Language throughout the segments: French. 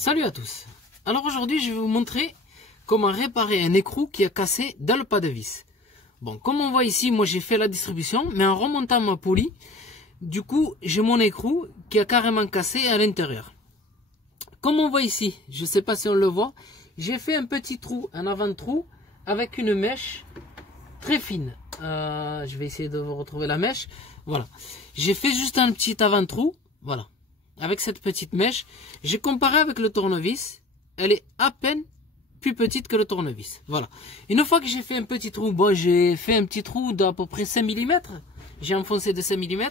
Salut à tous. Alors aujourd'hui je vais vous montrer comment réparer un écrou qui a cassé dans le pas de vis. Bon, comme on voit ici, moi j'ai fait la distribution, mais en remontant ma poulie, du coup j'ai mon écrou qui a carrément cassé à l'intérieur. Comme on voit ici, je ne sais pas si on le voit, j'ai fait un petit trou, un avant-trou avec une mèche très fine. Je vais essayer de vous retrouver la mèche. Voilà, j'ai fait juste un petit avant-trou, voilà. Avec cette petite mèche, j'ai comparé avec le tournevis, elle est à peine plus petite que le tournevis. Voilà. Une fois que j'ai fait un petit trou, bon, j'ai fait un petit trou d'à peu près 5 mm. J'ai enfoncé de 5 mm.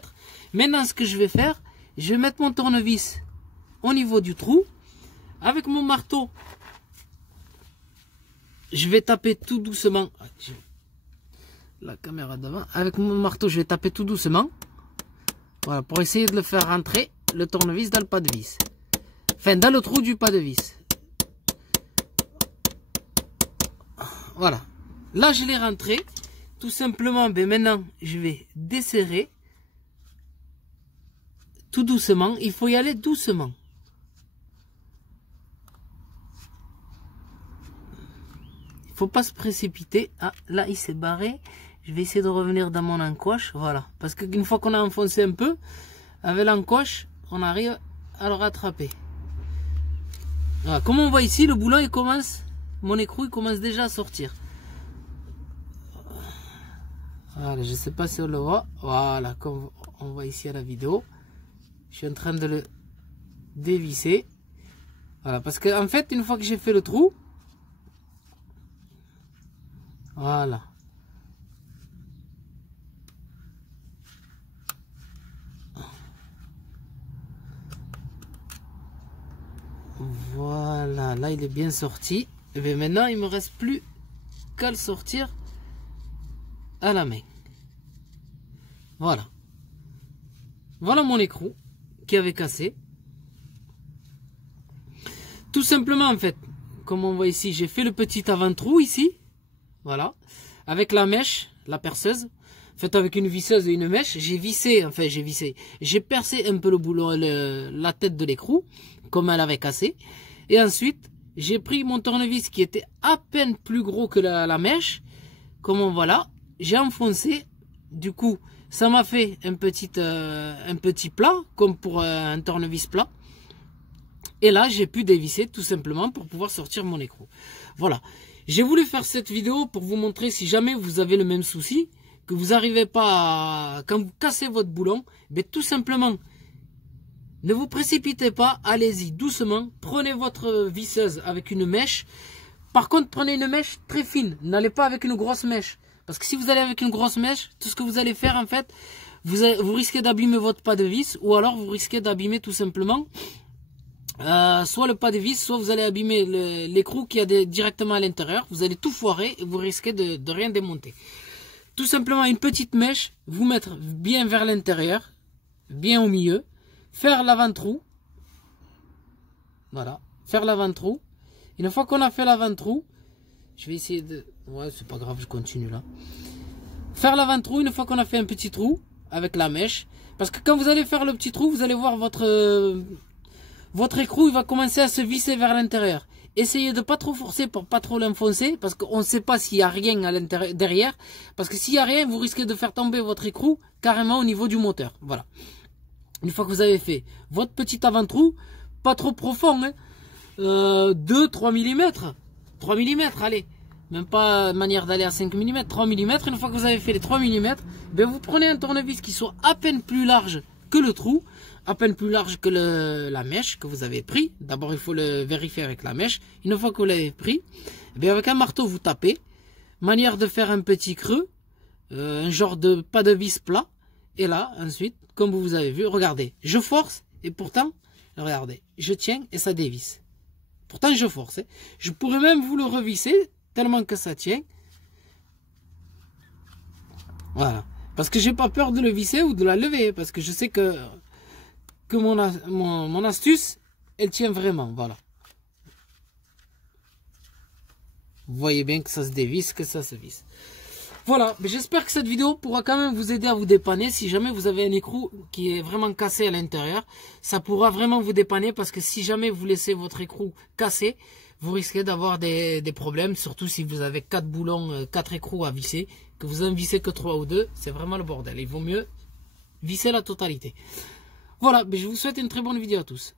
Maintenant, ce que je vais faire, je vais mettre mon tournevis au niveau du trou. Avec mon marteau, je vais taper tout doucement. La caméra devant. Avec mon marteau, je vais taper tout doucement. Voilà, pour essayer de le faire rentrer le tournevis dans le pas de vis. Enfin, dans le trou du pas de vis. Voilà. Là, je l'ai rentré. Tout simplement, ben maintenant, je vais desserrer. Tout doucement. Il faut y aller doucement. Il ne faut pas se précipiter. Ah, là, il s'est barré. Je vais essayer de revenir dans mon encoche. Voilà. Parce qu'une fois qu'on a enfoncé un peu, avec l'encoche, on arrive à le rattraper. Voilà. Comme on voit ici, le boulon, il commence, mon écrou, il commence déjà à sortir. Voilà, je ne sais pas si on le voit. Voilà, comme on voit ici à la vidéo. Je suis en train de le dévisser. Voilà, parce qu'en fait, une fois que j'ai fait le trou, voilà. Voilà, là il est bien sorti. Et bien maintenant il me reste plus qu'à le sortir à la main. Voilà. Voilà mon écrou qui avait cassé. Tout simplement en fait, comme on voit ici, j'ai fait le petit avant-trou ici. Voilà. Avec la mèche, la perceuse. Fait avec une visseuse et une mèche, j'ai vissé, enfin j'ai vissé, j'ai percé un peu le boulon, la tête de l'écrou, comme elle avait cassé. Et ensuite, j'ai pris mon tournevis qui était à peine plus gros que la mèche, comme on voit là, j'ai enfoncé, du coup, ça m'a fait un petit plat, comme pour un tournevis plat. Et là, j'ai pu dévisser tout simplement pour pouvoir sortir mon écrou. Voilà, j'ai voulu faire cette vidéo pour vous montrer si jamais vous avez le même souci, que vous n'arrivez pas à... Quand vous cassez votre boulon, mais tout simplement, ne vous précipitez pas, allez-y doucement, prenez votre visseuse avec une mèche. Par contre, prenez une mèche très fine, n'allez pas avec une grosse mèche. Parce que si vous allez avec une grosse mèche, tout ce que vous allez faire en fait, vous risquez d'abîmer votre pas de vis, ou alors vous risquez d'abîmer tout simplement soit le pas de vis, soit vous allez abîmer l'écrou qui est directement à l'intérieur. Vous allez tout foirer et vous risquez de rien démonter. Tout simplement une petite mèche, vous mettre bien vers l'intérieur, bien au milieu, faire l'avant-trou, voilà, faire l'avant-trou. Une fois qu'on a fait l'avant-trou, je vais essayer de... Ouais, c'est pas grave, je continue là. Faire l'avant-trou, une fois qu'on a fait un petit trou, avec la mèche, parce que quand vous allez faire le petit trou, vous allez voir votre écrou, il va commencer à se visser vers l'intérieur. Essayez de pas trop forcer pour pas trop l'enfoncer, parce qu'on ne sait pas s'il y a rien à l'intérieur derrière, parce que s'il y a rien, vous risquez de faire tomber votre écrou carrément au niveau du moteur. Voilà. Une fois que vous avez fait votre petit avant-trou, pas trop profond, hein, 2-3 mm, 3 mm, allez, même pas manière d'aller à 5 mm, 3 mm. Une fois que vous avez fait les 3 mm, ben vous prenez un tournevis qui soit à peine plus large que le trou, à peine plus large que la mèche que vous avez pris. D'abord, il faut le vérifier avec la mèche. Une fois que vous l'avez pris, bien avec un marteau, vous tapez. Manière de faire un petit creux, un genre de pas de vis plat. Et là, ensuite, comme vous avez vu, regardez, je force et pourtant, regardez, je tiens et ça dévisse. Pourtant, je force. Hein. Je pourrais même vous le revisser tellement que ça tient. Voilà. Parce que j'ai pas peur de le visser ou de la lever. Parce que je sais que mon astuce, elle tient vraiment. Voilà. Vous voyez bien que ça se dévisse, que ça se visse. Voilà, mais j'espère que cette vidéo pourra quand même vous aider à vous dépanner. Si jamais vous avez un écrou qui est vraiment cassé à l'intérieur, ça pourra vraiment vous dépanner parce que si jamais vous laissez votre écrou cassé, vous risquez d'avoir des problèmes, surtout si vous avez 4 boulons, 4 écrous à visser, que vous en vissez que 3 ou 2, c'est vraiment le bordel. Il vaut mieux visser la totalité. Voilà, mais je vous souhaite une très bonne vidéo à tous.